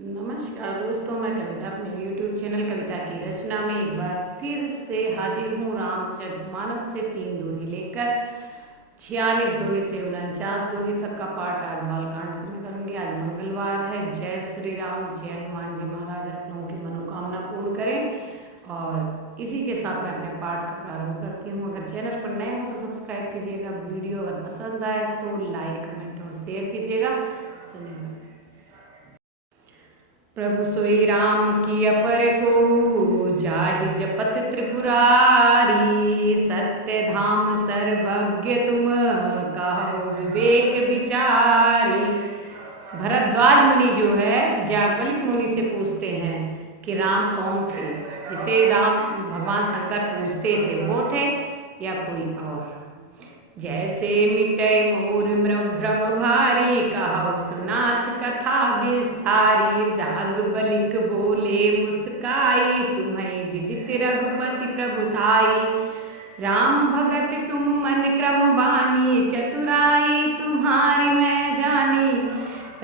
नमस्कार दोस्तों, मैं कविता अपने YouTube चैनल कविता की रचना में एक बार फिर से हाजिर हूँ। रामचरितमानस से 3 दोहे लेकर 46 दोहे से 49 दोहे तक का पाठ आज बालकांड से मैं करूँगी। आज मंगलवार है। जय श्री राम, जय हनुमान जी महाराज आप लोगों की मनोकामना पूर्ण करें। और इसी के साथ मैं अपने पाठ का प्रारंभ करती हूँ। अगर चैनल पर नए हो तो सब्सक्राइब कीजिएगा, वीडियो अगर पसंद आए तो लाइक कमेंट और शेयर कीजिएगा। सुनिएगा। प्रभु सोई राम की अपर को जाहि जपत त्रिपुरारी, सत्य धाम सर्वज्ञ तुम कहो विवेक विचारी। भरद्वाज मुनि जो है जागवल्क्य मुनि से पूछते हैं कि राम कौन थे, जिसे राम भगवान शंकर पूछते थे, वो थे या कोई और। जैसे मिटे मोर भ्रम भारी, कहो सुनाथ कथा विस्तारी। जाग बलिक बोले मुस्काई, तुम्हें विदित रघुपति प्रभुताई। राम भगत तुम मन क्रम बानी, चतुराई तुम्हारी मैं जानी।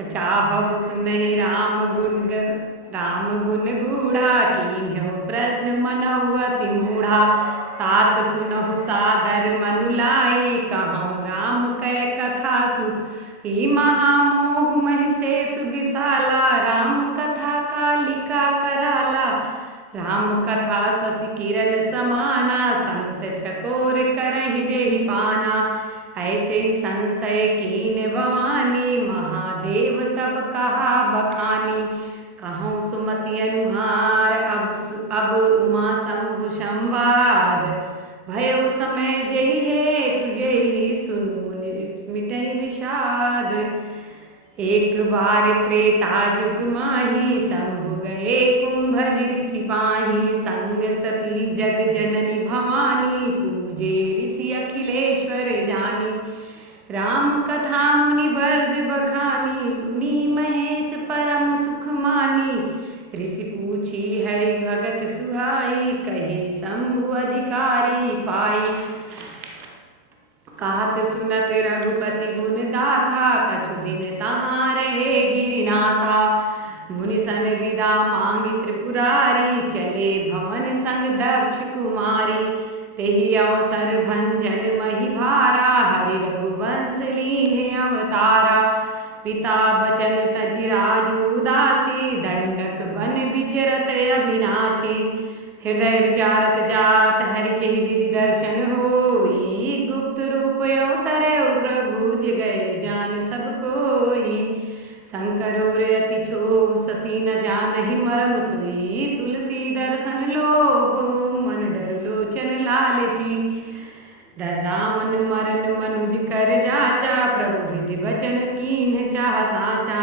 चाहु सुनहि राम गुण गूढ़ा, कीन्हु प्रश्न मनहु अति मूढ़ा। तात सुनहु सादर मनु लाई, कहूँ राम कै कथा ही महामोह महिषेषु विशाला। राम कथा कालिका कराला, राम कथा शशि किरण समाना। संत चकोर करहि जेहि पाना, ऐसे संशय कीन भवानी। महादेव तब कहा बखानी, कहूँ सुमति अनुहार अब उमा शंभु संवाद। भयउ समय जहि हेतु जेहि, सुनु मिटहि विषाद। एक बार त्रेता जुग माही, शंभु गए कुंभज ऋषि पाही। संग सती जग जननी भवानी, पूजे ऋषि अखिलेश्वर जानी। राम कथा मुनि बर्ज बखानी, सुनी महेश परम सुख मानी। ऋषि पूछी हरि भगत सुहाई, कही शंभु अधिकारी पाई। कहत सुनत रघुपति गुण गाथा, कछु दिन तहाँ रहे गिरिनाथा। मुनि सन विदा मांगी त्रिपुरारी, चले भवन संग दक्ष कुमारी। तेहि अवसर भंजन मही भारा, हरि रघुवंश लीन्हे अवतारा। पिता बचन तजि राजु उदासी, दंडक बन विचरत अविनाशी। हृदय विचारत जात हरि के विधि दर्शन होई। गुप्त रूप अवतरे प्रभु गए जान सब कोई। शंकर और अति क्षोभ सती न जानहि मरम सोई। तुलसी दर्शन लोभ मन डर लोचन लालची। रावण मरन मनुज कर जाचा, प्रभु विधि वचन कीन्ह चाह साचा।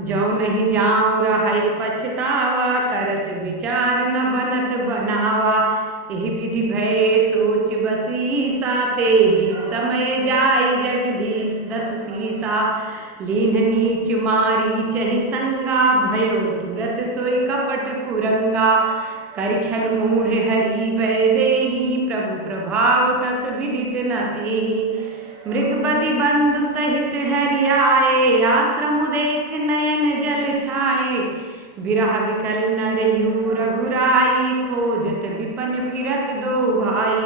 जो नहीं जाऊँ रहै पछतावा, करत विचार न बनत बनावा। एहि विधि भय सोच बसीसा, तेहि समय जाय जगदीश दस सीसा। लीन नीच मारी चहि संगा, भयो तुरत सोई कपट कुरंगा। कर छल मूढ़ हरि भय देहि, प्रभु प्रभाव तस विदित न तेहि। मृगपति बंधु सहित हरि आए, आश्रम देख नयन जल छाए। विरह विकल नरयु रघुराई, खोजत विपन फिरत दो भाई।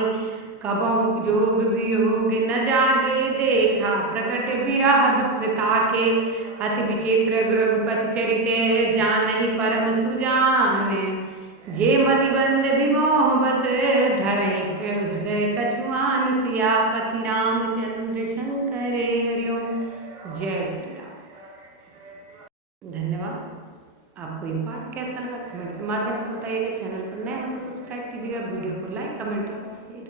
कबहु जोग वियोग न जागे, देखा प्रकट विरह दुख ताके। अति विचित्र रघुपति चरिते, जानहि परम सुजान। जे मति बंद विमोह बस, धरहि हृदय कछुआन। सियापति रामचंद्र शंकर हरि ओम। जय श्री राम। धन्यवाद। आपको ये पाठ कैसा लगा कमेंट के माध्यम से बताइएगा। चैनल पर नए हो तो सब्सक्राइब कीजिएगा, वीडियो को लाइक कमेंट और शेयर